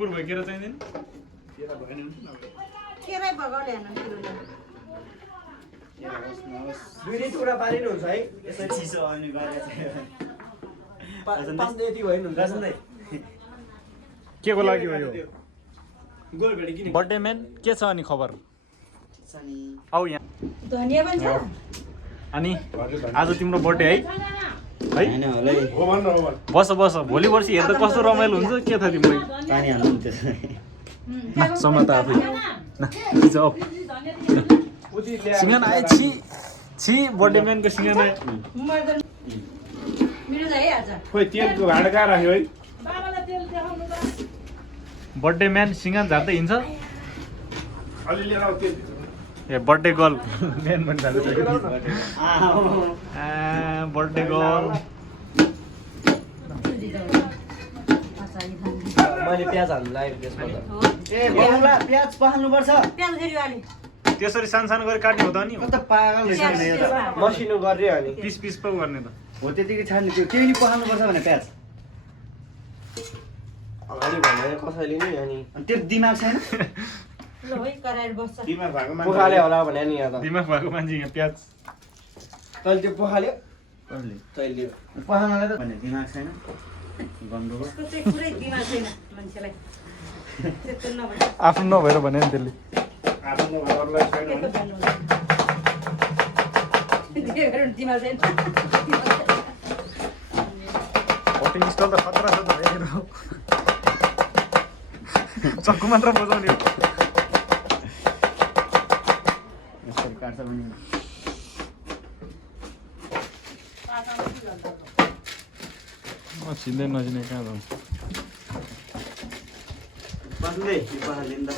मङ्गुर भयो केरा चाहिँदैन केरै भगाउने हैन किलोले दुई टुक्रा पानी हुन्छ है यसो चिसो आउने गरेर पाँच यति भयो नि हुन्छ के को लागि हो यो गोलभेडी किन बर्थडे म्यान के छ अनि खबर आऊ यहाँ धनिया पनि छ अनि आज तिम्रो बर्थडे है हैन होला है हो भन्न हो भन्न बस बस भोलि पर्सि हेर्दा कस्तो रमाइलो हुन्छ के थाहा तिमीलाई पानी हाल्नु नि त्यसो समात आफै सिंगन आए छि बर्थडे म्यानको सिंगन आए मेरो त है आज खोइ तेलको भाँडा कहाँ राख्यो है बाबालाई तेल देखाउनु त बर्थडे म्यान सिंगन झार्दै हिँड्छ अलि लिएर आऊ तेल ए बर्थडे गर्ल म्यान भनि झार्दैछ बर्थडे गर्ल मैले प्याज हाल्नु लागेको त्यसमा त ए बौला प्याज पहाल्नुपर्छ प्याज फेरि वाली त्यसरी सानो सानो गरी काट्ने हो त अनि कता पागल रहेछ नि यो त मसिनो गर्यो अनि पिस पिस पो गर्ने त हो त्यतिकै छाड्ने त्यो केही नि पखाल्नुपर्छ भने प्याज अगाडि भने कसैले नि अनि त्यो दिमाग छैन ल है कराएर बस्छ दिमाग भएको मान्छे पोखाले होला भने नि यहाँ त दिमाग भएको मान्छे यहाँ प्याज तैले त्यो पोखाल्यो कसले तैले पखाल्नलाई त भने दिमाग छैन गन्डो त्यसको चाहिँ पुरै दिमाग छैन मान्छेलाई त्यस्तो नभए आफ्नो नभएर भने नि त्यसले आफ्नो घरलाई छैन के भने भन्नु दिमाग छैन होटिङ स्टल त खतरा छ त हेरेर चक्कु मात्र बजाउने हो यसो काट्छ भने चिन्दै नचिने कहाँ जान्छ बस्दै यो पखाल्दिन त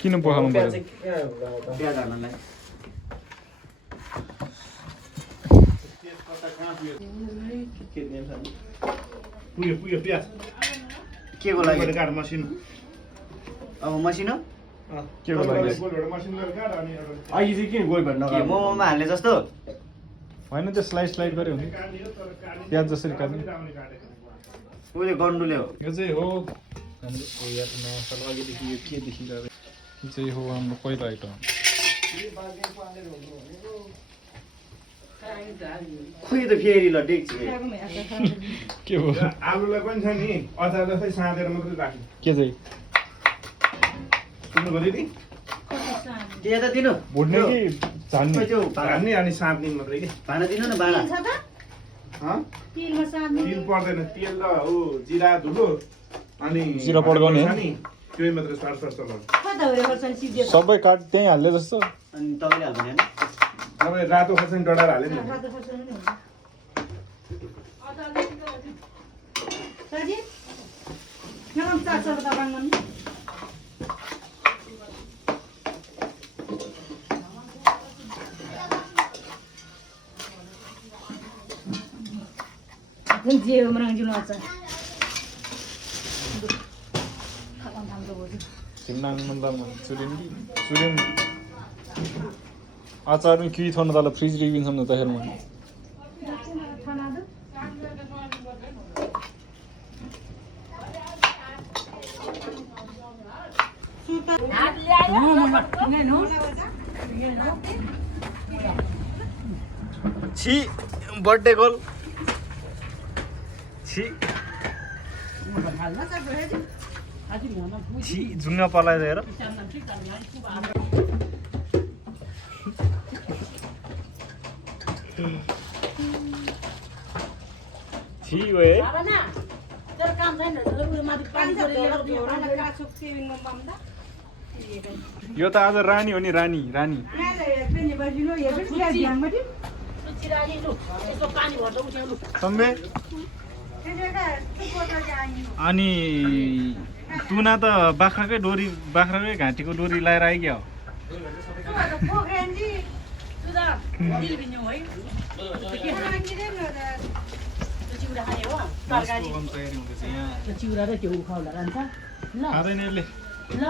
किन पखाल्नु पर्यो प्याज हाल्नलाई पुग्यो पुग्यो प्याज के को लागि काट मसिनो अब मसिनो के को लागि गोलभेडा मसिनो गरेर काट अनि अहिले चाहिँ किन गोलभेडा के नगर्नु मोमोमा हाल्ने जस्तो होइन त्यो स्लाइड स्लाइड गऱ्यो भने प्याज जसरी काट्ने उसले गन्डुले हो यो चाहिँ हो हाम्रो नयाँ साल अघिदेखि यो के देखिरहेको यो चाहिँ हो हाम्रो पहिलो आइटम खोइ त फेरि ल डेक्ची के हो आलुलाई पनि छ नि अचार जस्तै साँधेर मात्रै राख्नु के चाहिँ सुन्नुभयो दिदी के यता दिनु भुट्ने कि झान्ने खोइ त्यो हाल्ने अनि साँध्ने मात्रै कि भाँडा दिनु न भाँडा छ त हँ तेलमा साध्नु तेल पर्दैन तेल त ऊ जिरा धुलो अनि जिरा पड्काउने छ नि त्यही मात्रै स्वाद स्वाद चलाउनु कता हो रे खर्सानी सिद्धे सबै काट त्यहीँ हाल्ने जस्तो अनि तपाईँले हाल्नु नि तपाईँ रातो खोर्सानी डढाएर हाल्यो नि रातो खर्सानी नि साजी नरम चाट छ त बाङ्गन जे मरङ जुल आछ खान थाम्दो भयो तिमीलाई मनदालमा चुरेन अचार पनि केही थोड्नु तल फ्रिज रिभिन सम्झ त हेर्नु खाना दो छि बर्थडे गर्ल छि छि झुङ्गा पलाएर हेर छि ओए काम छैन पानी यो त आज रानी हो नि रानी रानी सम्बे अनि तुना त बाख्राकै घाँटीको डोरी लाएर आइग्यो चिउरा र त्यो उखाउला लान्छ ल खाँदैन यसले ल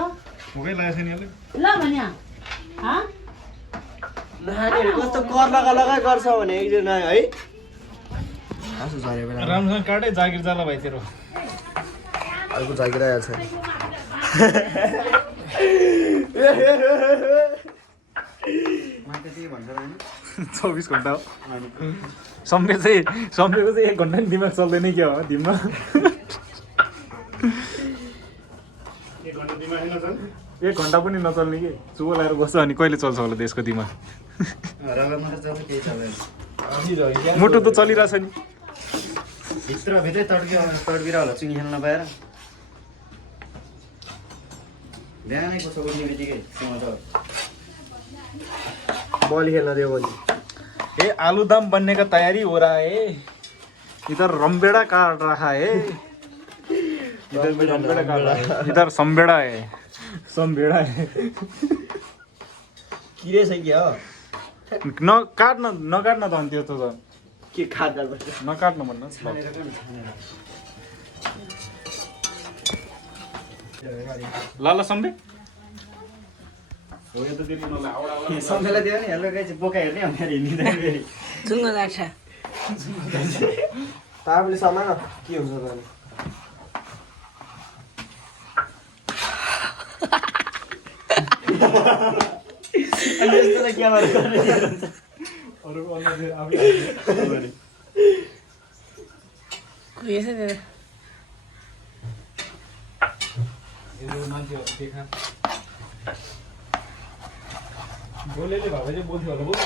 भोकै लागेको छैन यसले ल भन्या हा नानीहरू कस्तो कर लगा गर्छ भने एकजना है राम्रोसँग काटै जागिर जाला भाइ तेरो अर्को झाकिरहेको छ मान्छे त्यही भन्छ होइन 24 घन्टा हो सम्झेको चाहिँ 1 घन्टा नि दिमाग चल्दैन क्या हो दिनमा 1 घन्टा पनि नचल्ने कि चुगो लगाएर बस्छ अनि कहिले चल्छ होला देशको दिमाग रगतमा त जब केही चल्दैन मुटु त चलिरहेछ नि भित्रभित्रै तड्किएर होला चुङ्गी खेल्न पाएर बिहानै कसो उठ्ने बित्तिकै समाचार बल खेल्न दियो भने ए आलू दम बनने का तैयारी हो रहा है इधर रमबेड़ा काट रहा है इधर समबेड़ा है समबेड़ा है किरे छ क्या नकाट्न त अनि त्यस्तो त के खाँदा नकाट्नु भन्नु ल सम्बे हो यो त दिनु नला आउडा सम्झेलाई दियो नि हेलो गाई चाहिँ बोका हेर्ने भनेर हिँडिँदैन फेरि चुङ्गो लाग्छ तापले सामान के हुन्छ त अनि यस्तोलाई के गर्नु अरु अन्य आफै कुहिएछ त्यो यो मान्छे देखा बोलेले भए चाहिँ बोल्थ्यो होला बोल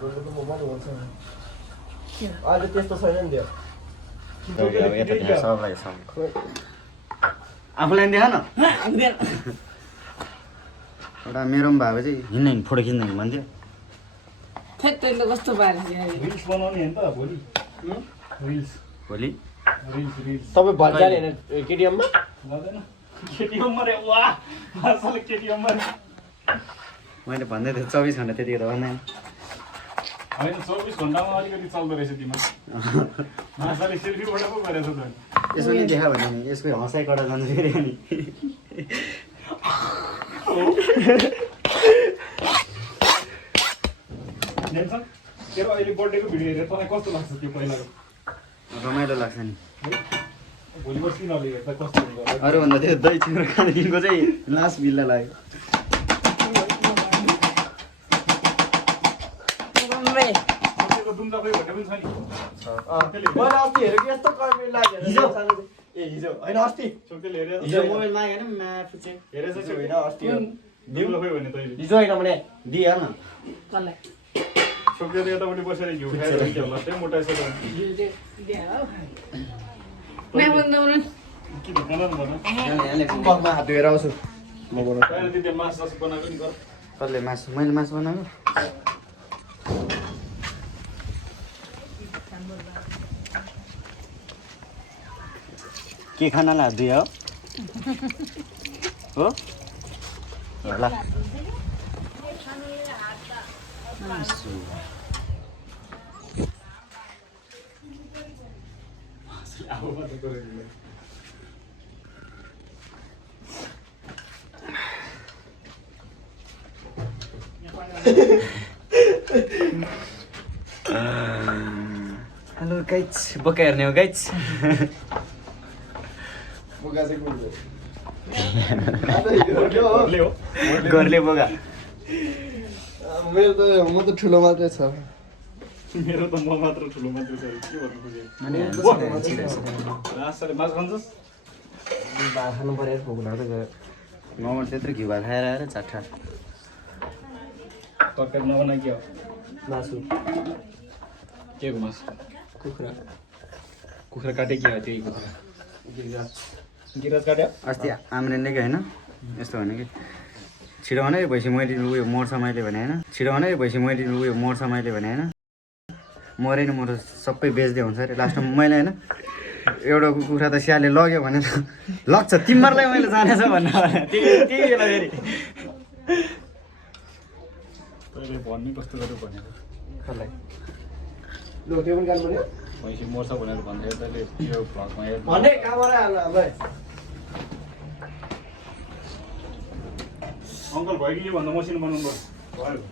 गोलको मोमो हुन्छ अहिले त्यस्तो छैन नि त्यो अब यता सबलाई सब आफूलाई देखा न एउटा मेरो पनि भावे चाहिँ हिँड्दैन फोटो खिच्दैन भन्थ्यो थेट त्यसले कस्तो पारेछ रिल्स बनाउने हैन त भोलि रिल्स भोलि रिल्स तपाईँ भन्छ नि केटिएममा गर्दैन केटीएम रे वाह मासले केटीएम रे मैले भन्दै थिएँ 24 घन्टा त्यतिखेर भन्दैन हैन 24 घण्टामा अलिकति चल्दो रहेछ तिम्रो मासले सेल्फी फोटो पो गरेछ त यसो नि देखा भने नि यसको हँसाइ कडा जान्छ फेरि अनि नेल्सन तेरो अहिले बर्थडेको भिडियो हेरेर तँलाई कस्तो लाग्छ त्यो पहिलाको रमाइलो लाग्छ नि भोलि पर्सि नले हेर्दा कस्तो हुन्छ अरूभन्दा त्यो दही चिउरा खानेदेखिको चाहिँ लास्ट बिल्ला लाग्यो त्यसको दुम्जा खोइ भन्ने पनि छ नि मैले अस्ति हेरेको यस्तो कमेन्ट लाग्यो हिजो? ए हिजो होइन अस्ति छोक्तेले हेरेर हिजो मोबाइलमा आयो होइन म्याफ चाहिँ हेरेछ हिजो होइन अस्ति हो दुम्जा खोइ भन्ने तैँले हिजो होइन भने दिइहाल न कसलाई छोक्तेले यतापट्टि बसेर घिउ खाएर के होला त्यही मोटाइसक्यो के बनाउनु भन्नु मगमा हात धोएर आउँछु म बनाउँछु तैँले दिदी मास जस्तो बनाएको नि गर कसले मासु मैले मासु बनाएको के खानालाई हात दियो हो ल आऊ मात्र गरेर हेलो गाइज बोका हेर्ने हो गाइज बोका चाहिँ कुन ले हो घरले बोका मेरो त म त ठुलो मात्रै छ मेरो त म मात्र ठुलो मात्र छ के भन्नु खोजेँ लास्टले मास खान्छस् भात खानु पऱ्यो भोक लाग्दै गयो मोमो त्यत्रो घिउ भात खाएर आएर चाट्ठा तरकारी नबनाइ के हो मासु के को मास कुखुरा कुखुरा काटे के हो त्यही कुखुरा गिराज काट्यो अस्ति आम्रेनले कि होइन यस्तो भने कि छिटो भने भएपछि मैले उयो मर्छ मैले भने होइन छिटो भने भएपछि मैले उयो मर्छ मैले भने होइन मरै न मर सबै बेच्दै हुन्छ अरे लास्टमा मैले होइन एउटा कुखुरा त स्याहारले लग्यो भने त लग्छ तिमीहरूलाई मैले जानेछ भन्नु त्यही बेला फेरि तैँले भन्ने कस्तो गरेर भनेको कसलाई लु त्यो पनि गाड्नु पर्यो भैँसी मर्छ भनेर भन्दै तैँले यो भ्लगमा हेर्नु भने कहाँबाट हाल्नु हामीलाई अङ्कल भयो कि योभन्दा मसिनो बनाउनु भयो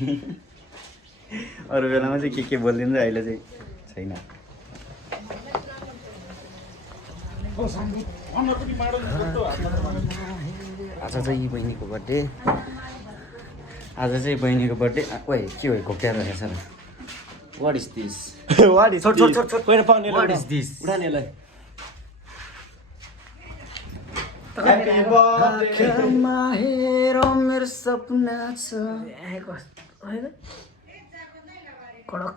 अरू बेलामा चाहिँ के बोलिदिन्छ अहिले चाहिँ छैन। आज चाहिँ बहिनीको बर्थडे ओइ के हो घोक्ट्याएर रहेछ र what is this what is छोड कोही पाउने वाट इज दिस उडानेलाई आँखामा हेर मेरो सपना छ कडक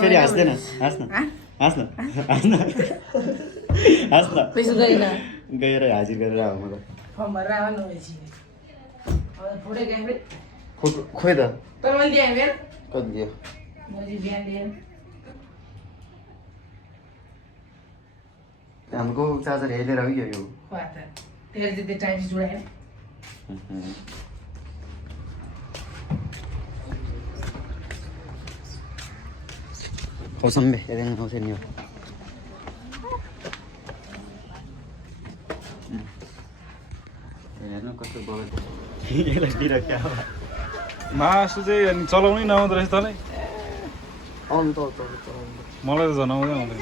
फेरि हाँस्दैन हाँस्न पैसा गएन गएर हाजिर गरेर आऊ मलाई फर्म भरेर आउनु नभएपछि फोटो गएँ फेरि खोइ त तर मैले दिएँ फेरि कति दियो मैले बिहान दिएँ हाम्रो चार्जर हेरेर हो यो तेरो चाहिँ त्यो टाइम जुडाएँ सम्बे यदि आउँछ नि हेर्नु कस्तो मासु चाहिँ अनि चलाउनै नआउँदो रहेछ तँलाई आउनु त मलाई त झन् आउँदै आउँदैन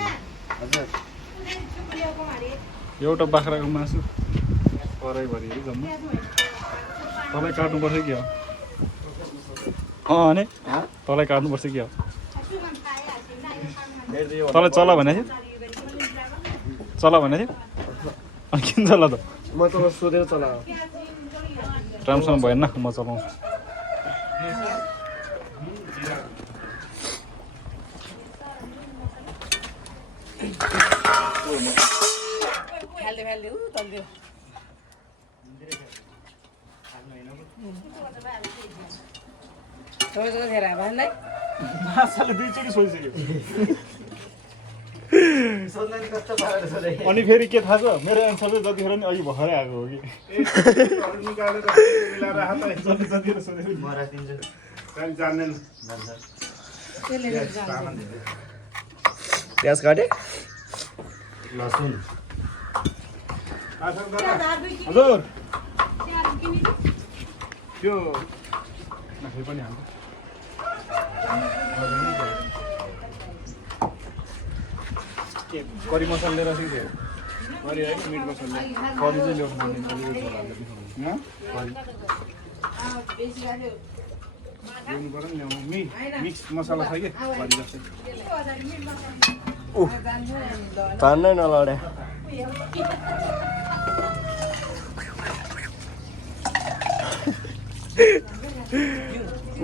एउटा बाख्राको मासु कराइभरि जम्मा तँलाई काट्नुपर्छ कि हो अनि तँलाई काट्नुपर्छ कि हो तँलाई चला भनेको थियो अनि किन चला त म त सोधेर चला राम्रोसँग भएन म चलाउँछु फाल्दै तल्दियो सोचेर भन्दै माछाले दुईचोटि सोधिसक्यो अनि फेरि के थाहा छ मेरो एन्सर चाहिँ जतिखेर नि अघि भर्खरै आएको हो कि प्याज काटे लसुन हजुर त्यो पनि हाल्छ के करी मसला लिएर सिक्यो करी है मिट मसला करी चाहिँ ल्याउनु पर्ने ल्याउनु मिक्स मसला छ कि करी जस्तै तान्नै नलडे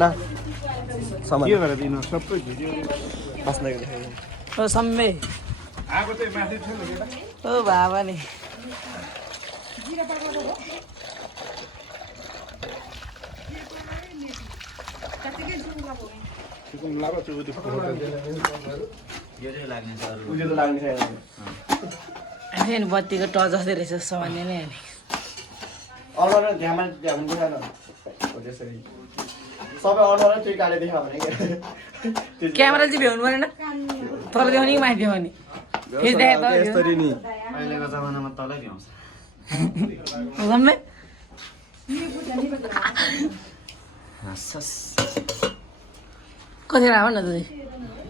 ना सामान के गरेर दिनु सबै भिडियो ओ सम्मे आएको चाहिँ माथि थियो नि केटा ओ बाबा नि त्यो लाभ चाहिँ उयो यो चाहिँ लाग्ने छ अरू उयो त लाग्ने छैन बत्तीको टर्च जस्तै रहेछ सामान्य नै अनुहार ध्यानमा देखा न त्यसरी सबै अनुहार त्यही काले देखा भने क्यामेरा चाहिँ भ्याउनु परेन तल देखाउने कि माथि देखाउने फेरि देखाए त यसरी नि अहिलेको जमानामा तलै भ्याउँछ सम्मे कति राम्रो न त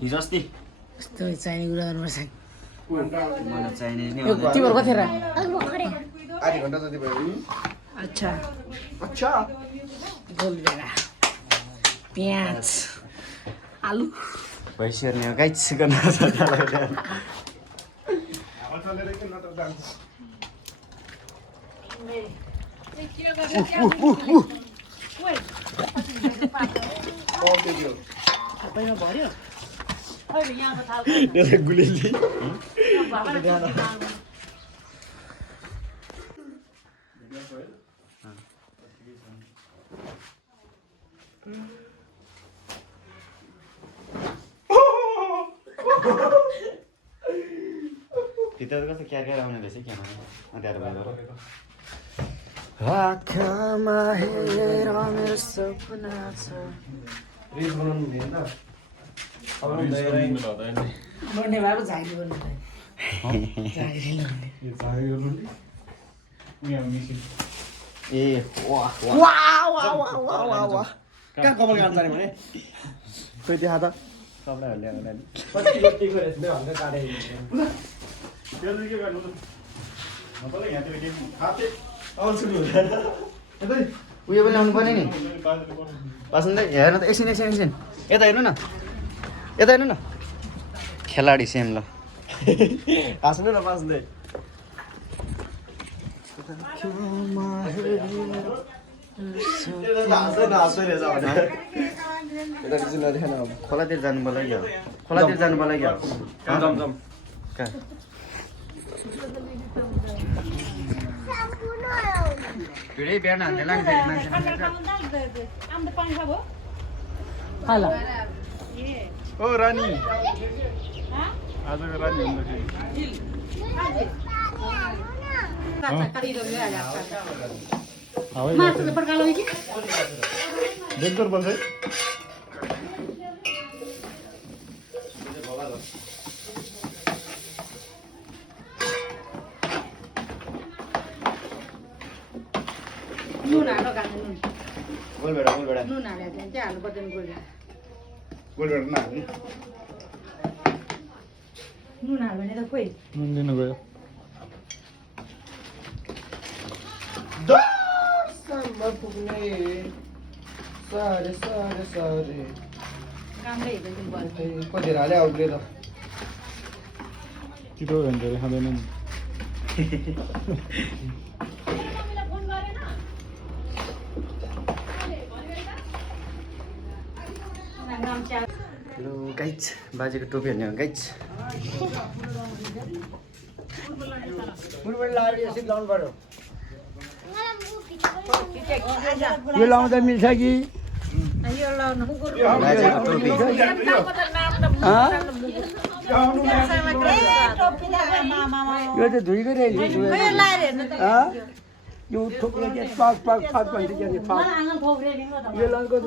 हिजो अस्ति यस्तो चाहिने कुरा गर्नुपर्छ मलाई चाहिने नै यो तिम्रो कति आधी घन्टा जति भयो अच्छा अच्छा गोलभेडा प्याज आलु भैँसी हेर्ने हो गाइस गर्न गुलिली भित्र कस्तो क्यार आउने रहेछ क्यामेरा अँध्यारो भएर आँखामा हेर मेरो सपना छ रिल्स बनाउनु दिएन त गर्ने भए पो झाइली गर्नु यो झारे यो लुन्डी यहाँ मिसिन ए वाह कहाँ कपाल काट्नु जाने भने खोइ त्यहाँ त सबलाई ल्याएर त्यो चाहिँ के गर्नु त मलाई यहाँ त्यो गेम खाते आउँछ नि हुँदैन उयो पनि ल्याउनु पर्ने नि पासन दाइ हेर्नु त एकछिन यता हेर्नु न खेलाडी सेम ल हाँस्नु न पास्दै खोलातिर जानु बोलाइ क्या खोलातिर जानु बोलाइ क्या कहाँ भिडै बिहान हान्दैन नि फेरि मान्छे हाला ओ रानी आजको रानी भन्दाखेरि देखकर बोल रहे नुन हालो गाने नुन गोलबेडा नुन हाले चाहिँ हाल्नु पर्दैन गोलबेडा गोलबेडा नहाल्ने नुन हाल्यो भने त खोइ नुन लिनु गयो पुग्ने सारे राम्रै हेर्दै भयो कतिहरू हाल्यो आउटले त छिटो भन्छ खाँदैन नि लु गाइज बाजेको टोपी हाल्ने हो गाइज यो लाउँदा मिल्छ कि बाजेको टोपी यो त धुइकै रहेछ यो ठोक्लो के पाक भन्छ के पाक यो लानको त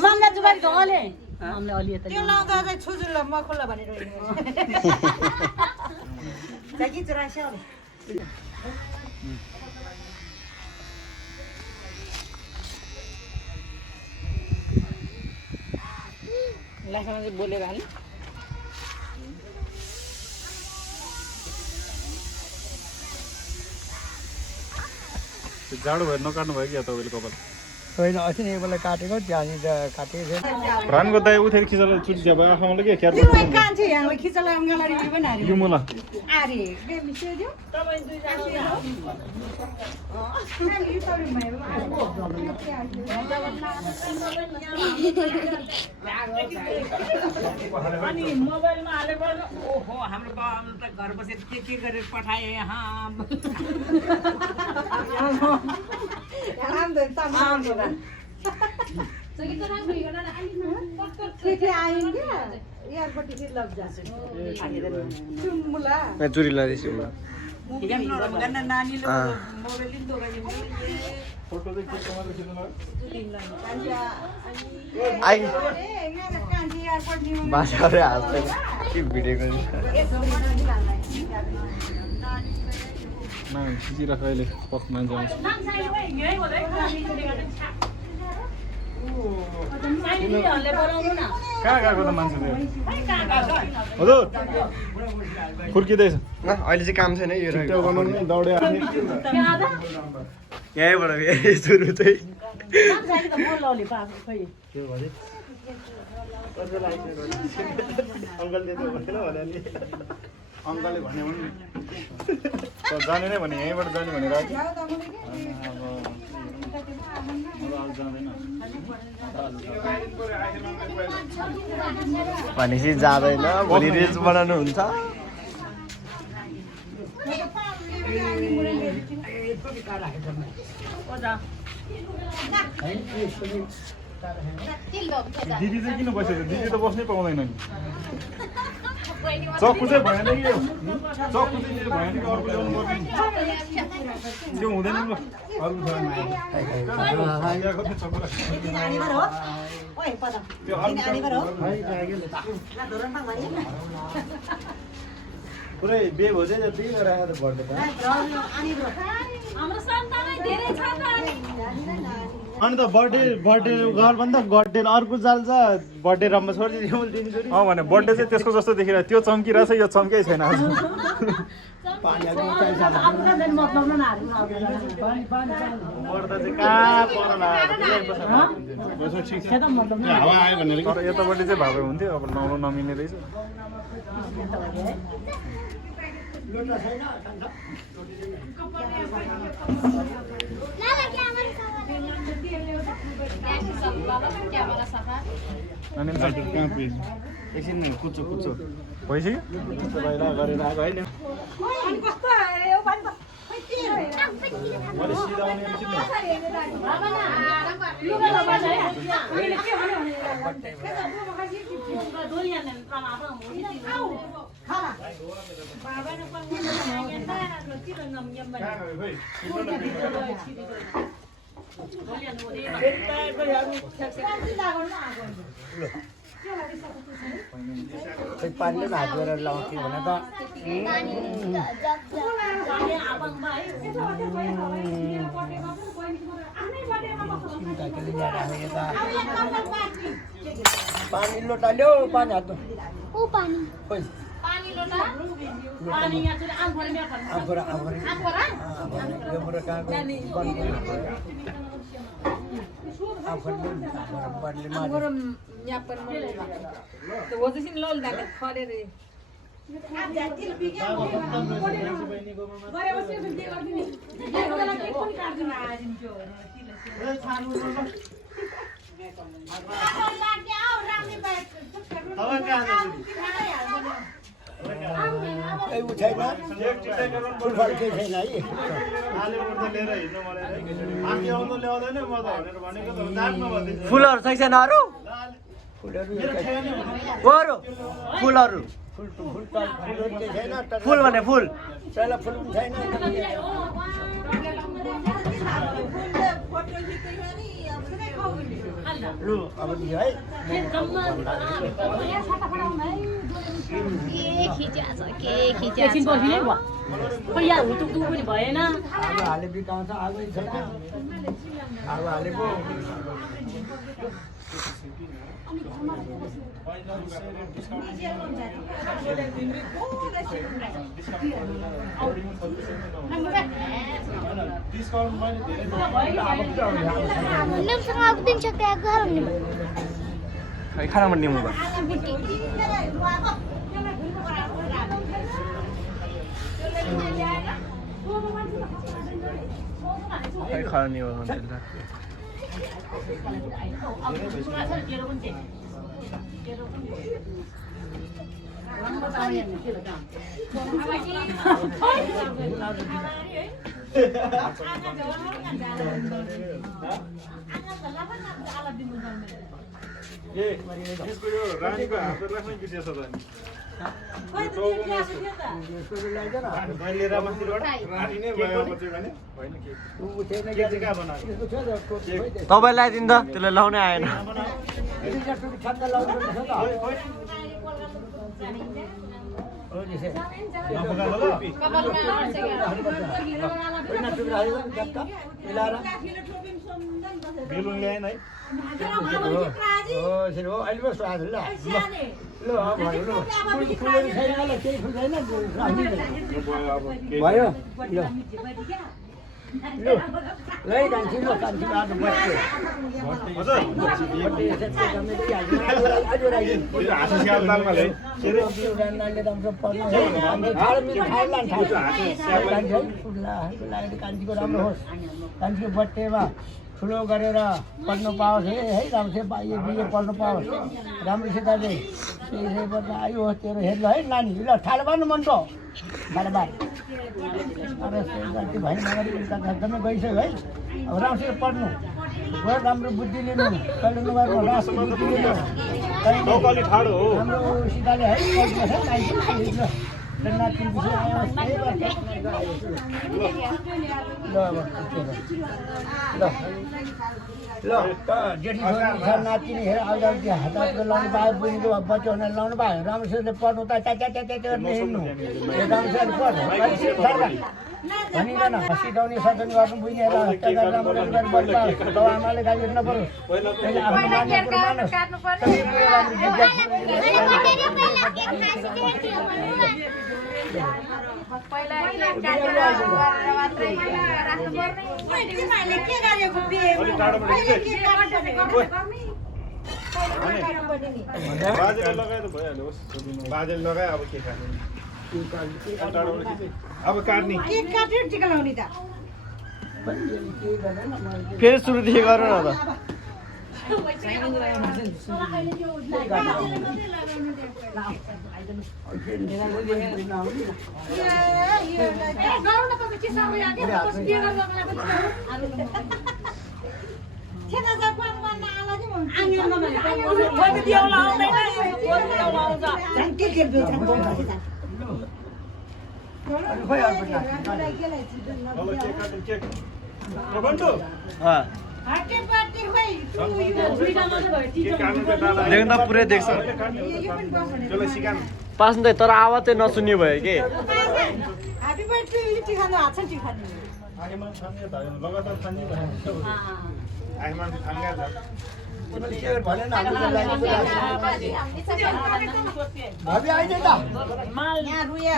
मामला जुबारी ढङ्गले हामीले अलि यता त्यो लाउँदा चाहिँ छुजुल मखुल्ला भनेर जाकी चुरास्या लास्टमा चाहिँ बोलेर हाल्नु जाडो भएर नकाट्नु भयो क्या तपाईँले कपाल होइन अस्ति नै एकपल्ट काटेको त्यहाँनिर काटेको थियो रानको दाइ उठेर खिचेर चुट्या भयो आफूले के ख्यात त्यो कान्छे यहाँले खिचला अङ्गालारी उयो पनि हारे यो मलाई आरे के मिस्यो दियो तपाईँ दुई जना अनि मोबाइलमा हालेको ओहो हाम्रो बाबुआमा त घर बसेर के गरेर पठाए यहाँ आम त तमाम के आइन क्या एयरपट्टि फेरि लग जान्छ चुम्मुला चुरी लाँदैछु नानीले मोबाइल पनि दोकान फोटो चाहिँ केसँग खिच्नु आई कान्छे एयरपोर्ट न्यू बासाले हाँस्दै के भिडियो खिचिरहेको अहिले पक्क मान्छे आउँछ कहाँ गएको त मान्छे हजुर फुर्किँदैछ अहिले चाहिँ काम छैन यो त्यो गर्नु नि दौडे आउने यहीँबाट सुरु चाहिँ अङ्कलले भन्यो भने जाने नै भने यहीँबाट जाने भनेर जाँदैन भनेपछि जाँदैन भोलि रिल्स बनाउनु हुन्छ दिदी चाहिँ किन बसेको दिदी त बस्नै पाउँदैन नि चक्कु चाहिँ भएन कि यो चक्कु चाहिँ भएन कि अर्को ल्याउनु पर्ने त्यो हुँदैन ल अर्को पुरै बेब हो चाहिँ जति राखेर बढ्दै हाम्रो सन्तानै धेरै छ त अनि त बर्थडे घरभन्दा बर्थडे अर्को जाल्छ बर्थडे रम्मा छोडिदिनु भने बर्थडे चाहिँ त्यसको जस्तो देखिरहेको त्यो चम्किरहेछ यो चम्कै छैन आज तर यतापट्टि चाहिँ भावे हुन्थ्यो अब नौलो नमिल्ने रहेछ एकछिन कुच्चो कुच्चो भइसक्यो गरेर आएको होइन मैले सिधाउने पानीले हात गरेर लाउँथ्यो भने त पानी लोटा ल्याऊ पानी हात फुलहरू छैन अरू फुलहरू फुल भने फुल छैन फुल छैन लु अब दियो है भएन आगो हाले बिकाउँछ आगो छैन आगो हाले पो खाना मन निम्नु खाना नहीं होगा रानीको हात राख्नै बिर्सेछ त तपाईँ लगाइदिनु त त्यसलाई लाउनै आएन बेलुन ल्याएन है भयो लै कान्छी ल कान्छी आज बस्छु कान्छीको राम्रो होस् कान्छीको बर्थडेमा ठुलो गरेर पढ्नु पाओस् है राम्रो बिहे पढ्नु पाओस् राम्रोसितले त्यही आयु होस् तेरो हेर्नु है नानी ल ठाडो पार्नु मनको बार अब भएन एकदमै गइसक्यो है अब राम्रोसित पढ्नु बहुत राम्रो बुद्धि लिनु कहिले नगर्नु राष्ट्र बुद्धि लिनु चौकाली ठाडो हो हाम्रो सीताले है नाति विषय आयो ल जेठी छोरी छ नातिनी हेर आउँदा हातमा लाउनु पायो बुझ्नु बच्चाहरूले लाउनु पायो राम्रोसितले पढ्नु त गर्ने हिँड्नु राम्रोसितले पढ्नु भनिकन सिकाउने सचन गर्नु बुझ्नेर राम्रो तब आमाले गाली नपरोस् आफ्नो नानीहरू मानोस् बाजेले लगाए अब के खाने अब काट्ने केक काटेर टिका लाउने त फेरि सुरुदेखि गर न त देख्दा पुरै देख्छ पास्नु त तर आवाज चाहिँ नसुन्ने भयो कि ह्यापी बर्थडे लिट्टी खानु हात छ खानु लगातार खाने भाबी आइज त यहाँ रुया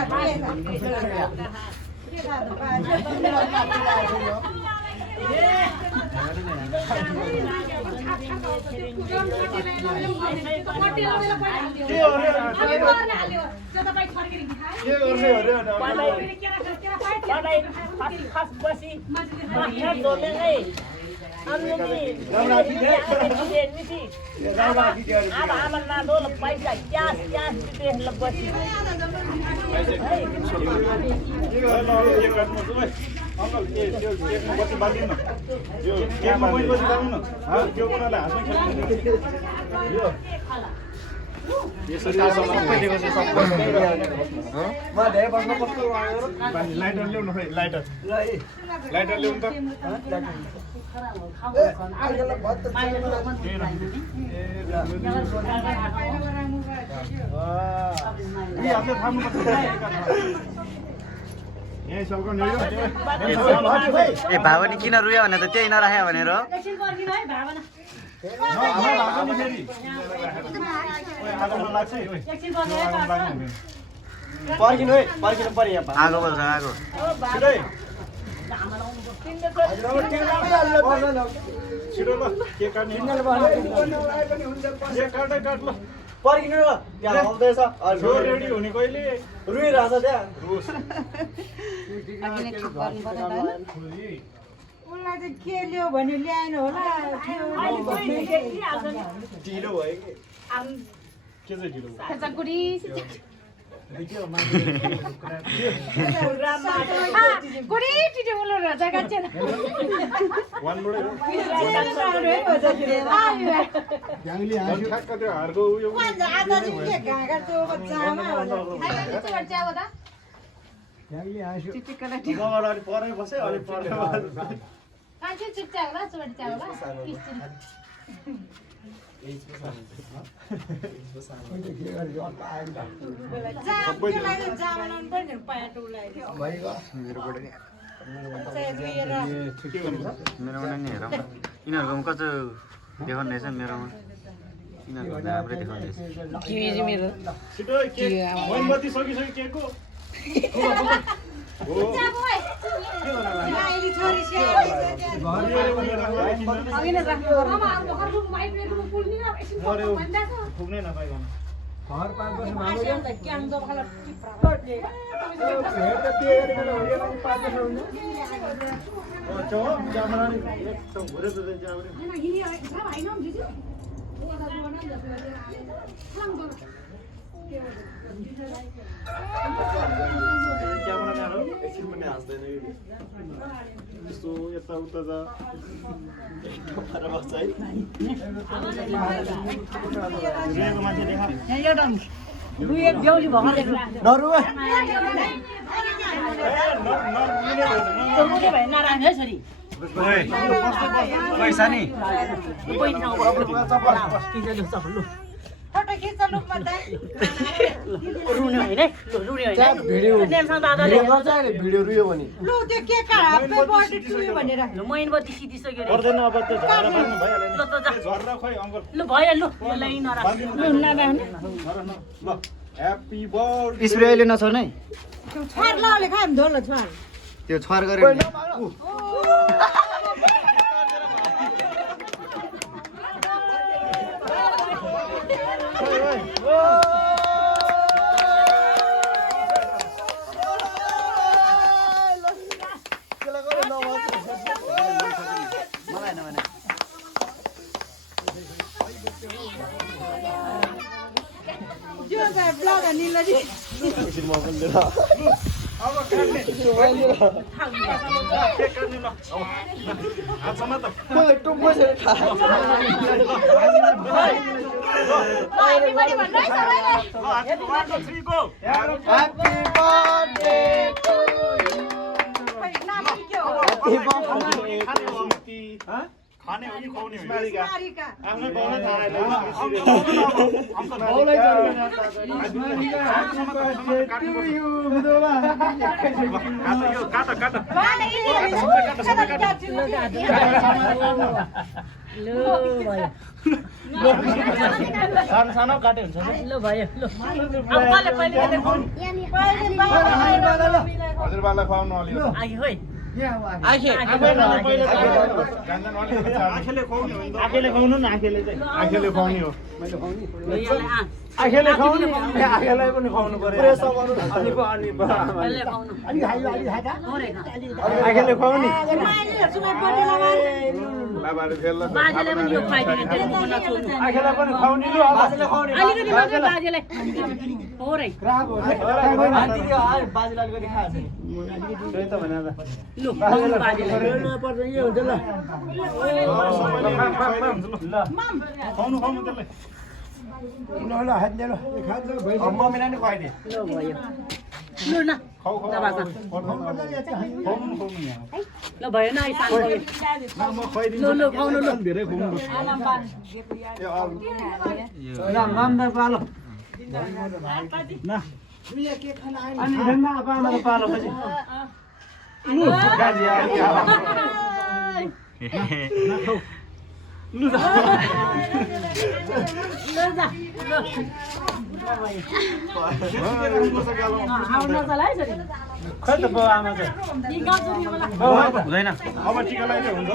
अङ्कल के त्यो केकमा बत्ती बाल्दिनु न यो केकमा मैले बत्ती बाल्नु न त्यो कुरालाई हातमै खेल्नु यो यसरी सबै दिएको छ सबै म धेरै बस्न कस्तो लाइटर ल्याउनु खै लाइटर लाइटर ल्याउनु त ए भावनी किन रुयो भने त त्यही नराख्यो भनेर पर्खिनु है पर्खिनु पर्यो यहाँ आगो बोल्छ आगो छिटो ल के काट्ने काट ल पर्खिनु ल त्यहाँ आउँदैछ रेडी हुने कहिले रुइरहेछ त्यहाँ उसलाई त के ल्यायो भने ल्याएन होला ढिलो भयो कि के चाहिँ ढिलो ठ्याक्क त्यो हारको उयो अलिक परै बस्यो अलिक परै मेरोमा नि हेरौँ यिनीहरूकोमा कस्तो देखाउने रहेछ मेरोमा यिनीहरूको राम्रै देखाउने रहेछ छिटो केक मोमबत्ती सकिसक्यो केकको पुग्नै नपाइकन घर 5 वर्ष एकछिन पनि हाँस्दैन यसो यताउता जा रुएको मान्छे देखा एउटा दुई एक देउली भएको देख्ला नरुवा मुले भए नराख्ने है छोरी पैसा नि फोटो खिच्छ लुकमा त रुने होइन है रुने होइन भिडियो नेलसन दादाले भिडियो रुयो भने लु त्यो के का हातमै बडी टुयो भनेर मैन बत्ती सिधिसक्यो रे पर्दैन अब त्यो झरेर बाँध्नु भइहाल्यो ल त जा नि झरेर खोइ अङ्कल लु भयो लु यसलाई नराख लु नराख्ने ल ह्याप्पी बर्थडे स्प्रे अहिले नछर्ने है छार लाउले खाम धोलो छार त्यो छर गरेर जो बे ब्लग अनि लजी अब काट्ने केक काट्ने ल हातसम्म त टुम्बो छ एभ्रीबडी भन्नु है सबैले 1 2 3 गो ह्यापी बर्थडे टु नाम के हो खाने हो कि खुवाउने हो मारिका आफ्नै बाउलाई थाहा छैन अङ्कल बाउलाई काट काट वाले लु भयो सानो सानो काटे हुन्छ लु भयो लु अब कसले पहिले हजुरबालाई खुवाउनु अलि आयो है आँखेले खुवाउने हो आँखेले खुवाउनु न आँखेले चाहिँ आँखेले खुवाउने हो आँखेले खुवाउने आँखेलाई पनि खुवाउनु पर्यो आँखेले खुवाउने बाबाले फेल्ला बाजेले पनि यो खुवाइदिने टेलिफोन नछोड्नु आँखेलाई पनि खुवाउने लु बाजेले खुवाउने अलिकति मात्रै बाजेलाई हो रे बाजेलाई अलिकति खान्छ त्यही त भने लु खुवाउनु बाजेलाई पर्छ यो हुन्छ ल खुवाउनु खुवाउनु त्यसलाई ल हात दे ल मम्मीलाई नि खुवाइदिए लु भयो लु न खाऊ खाऊ दबाको खुवाउनु खुवाउनु यहाँ ल भयो न आई सानो भयो म खुवाइदिन्छु लु लु खुवाउनु लु धेरै खुवाउनु रामदार पालो न अनि धन्ना आपामा पालो पछि लु गाजी लु जा आउन चला है छोरी खै त बाउ आमा चाहिँ यी गाउँछौँ मलाई हुँदैन अब टिका लगाइले हुन्छ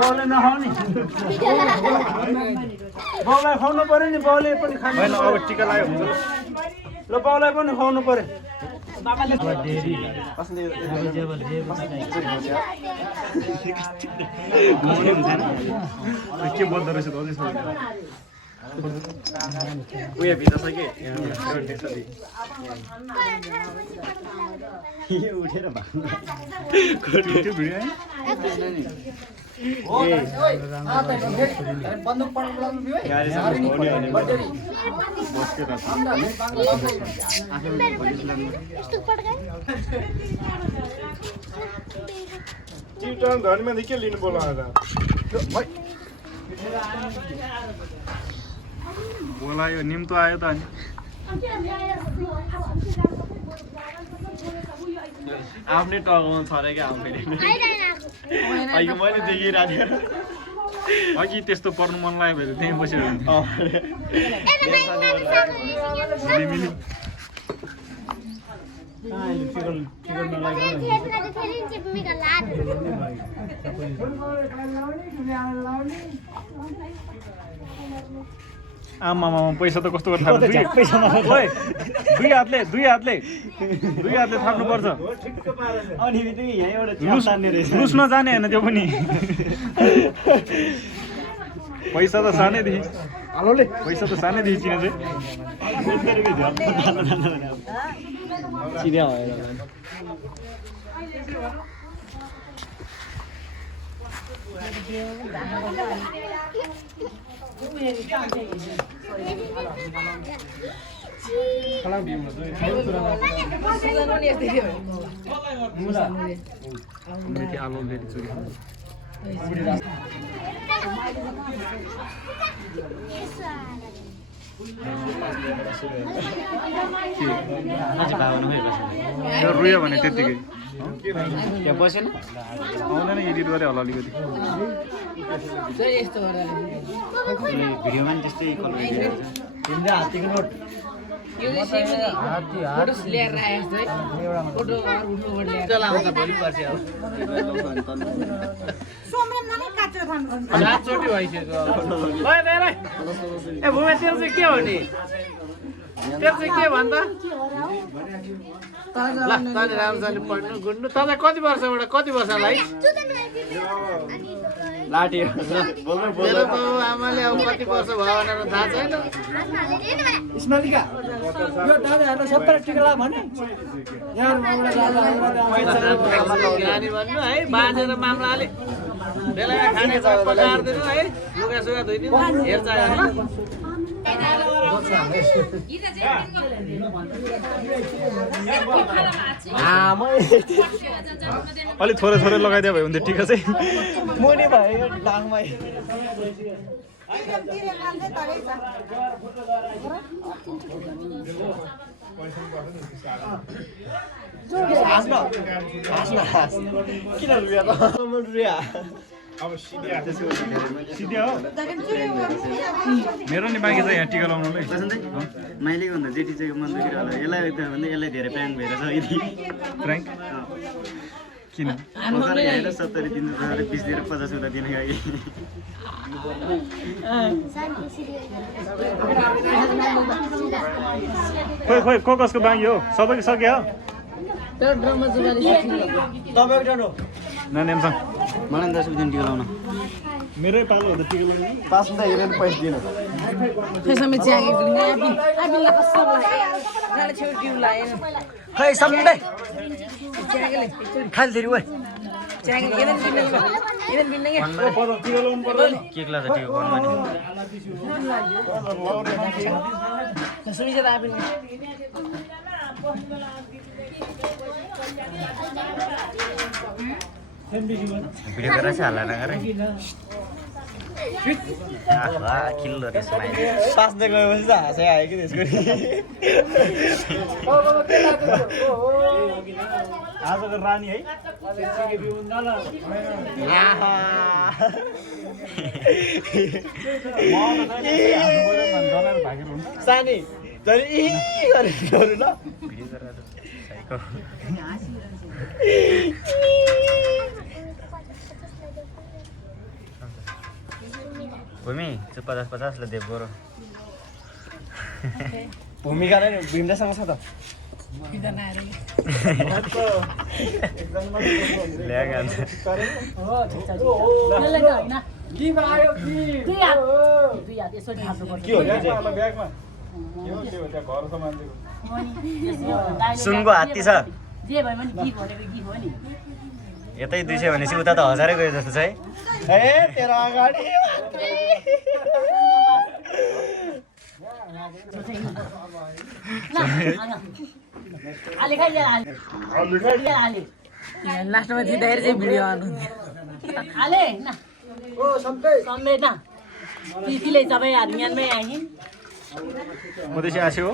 बाउले नखाउने बाउलाई खुवाउनु पर्यो नि बाउले पनि खानु होइन अब टिका लगायो हुन्छ ल बाउलाई पनि खुवाउनु पर्यो बाबाले के बोल्दो रहेछ त अझै उयो भित्र छ कि उठेर त्यो भिडियो बन्दुक पडाउनु चिटन धनीमा के लिनु बोलाएर बोलायो निम्तो आयो त अनि आफ्नै टगाउनु छ अरे क्या आफैले अहिले मैले देखिरहेको अघि त्यस्तो पर्नु मन लाग्यो भने त्यहीँ बसेर आमामा पैसा त कस्तो दुई हातले थाप्नुपर्छ अनि यहाँ एउटा लुस नजाने होइन त्यो पनि पैसा त सानैदेखि पैसा त सानैदेखि चिने चाहिँ चिन्या रुयो भने त्यतिकै त्यहाँ बसेन आउँदैन एडिट गरे होला अलिकति भिडियोमा नि त्यस्तै कलर हात्तीको नोट यो चाहिँ फोटो लिएर आएको है फोटो उठ्नुबाट ल्याएर चलाउँछ भोलि पर्छ अब सोमरेममा नै काटेर खानु रातचोटि भइसक्यो ए भूमे तेल चाहिँ के हो नि तेल चाहिँ के भन्छ ल तैँले राम्रोसँगले पढ्नु गुड्नु तपाईँ कति वर्षबाट कति वर्षलाई लाटी मेरो त आमाले अब कति वर्ष भयो भनेर थाहा छैन स्मृतिका यो दादाहरूलाई सबै टिका भने ज्ञानी भन्नु है बाँझेर मामलाले बेलामा खाने छ पकार्दिनु है लुगा सुगा धोइदिनु हेरचाह गर्न अलि थोरै थोरै लगाइदियो भयो भने ठिक चाहिँ मुनि भयो डाङमै किन रुया त रुया अब सिधै हो मेरो नि बाँकी छ यहाँ टिका लाउनुलाई माइलीको भन्दा जेठी चाहिँ मन दुखेर होला यसलाई भन्दा यसलाई धेरै प्याङ भएर छ यदि फ्र्याङ्क किन 70 दिन 20 दिएर 50 वटा दिन गए खोइ खोइ को कसको बाँकी हो सबैको सक्यो तपाईँको जानु नानीसँग मलाई 10 दिन टिका लाउन मेरै पालो हो त टिका लाउनु पासमा हेरेर पैसा दिनु खै सबै खाल दिनु ओइ टिका लाउनु पर्दैन केक लाँदा टिका गर्नु भिडियो गरेर चाहिँ हाल्ला नगरे किल्लो रहेछ सास्दै गएपछि त हाँसै आयो कि त्यसको आजको रानी है सानी तैँले इ गरेर ल भूमि चाहिँ 50-50 ले देव गोरो भूमिका नै भीमदासँग छ त ल्यागा सुनको हात्ती छ यतै 200 भनेपछि उता त 1000 गयो जस्तो छ है ए तेरो अगाडि लास्टमा दिँदाखेरि चाहिँ भिडियो हाले न ओ सबै समेत न तितीले सबै हातम्यानमै आइन् मधेसी आसे हो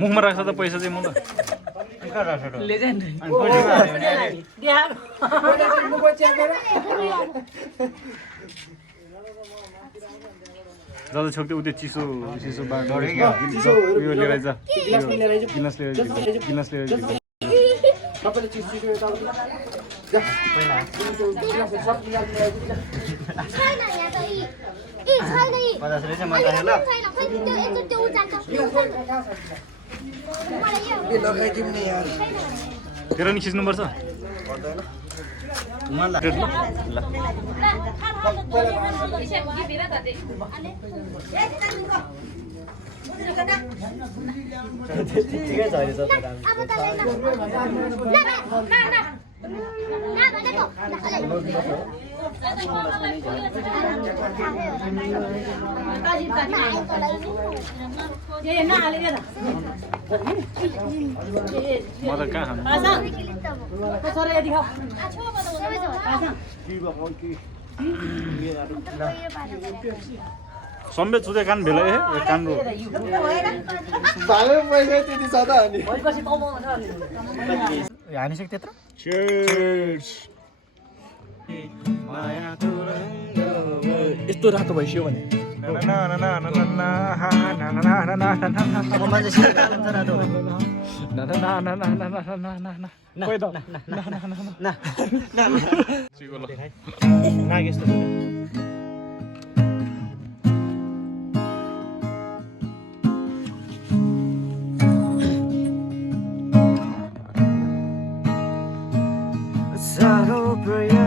मुखमा राख्छ त पैसा चाहिँ म त लेजेन्ड जति छोक्दै उतै चिसो चिसो बाटो उयो लिएर आइज गिलास लिएर सबैले चिज चिज यता जा पहिला छैन यहाँ त ए छैन 50 रहेछ मन राखे ल त्यो जान्छ ए लगाइदिउँ नि यार तेरो नि खिच्नुपर्छ मन लाग्छ ल ठिकै छ अहिले सबै राम्रो अब तँलाई ल भनेको म त कहाँ सम्बे छुँदै कान भेला ए कान रो हानिसक्यो त्यत्रो यस्तो रातो भइसक्यो भने मान्छे सिधै कालो हुन्छ रातो नाग यस्तो साह्रो प्रयास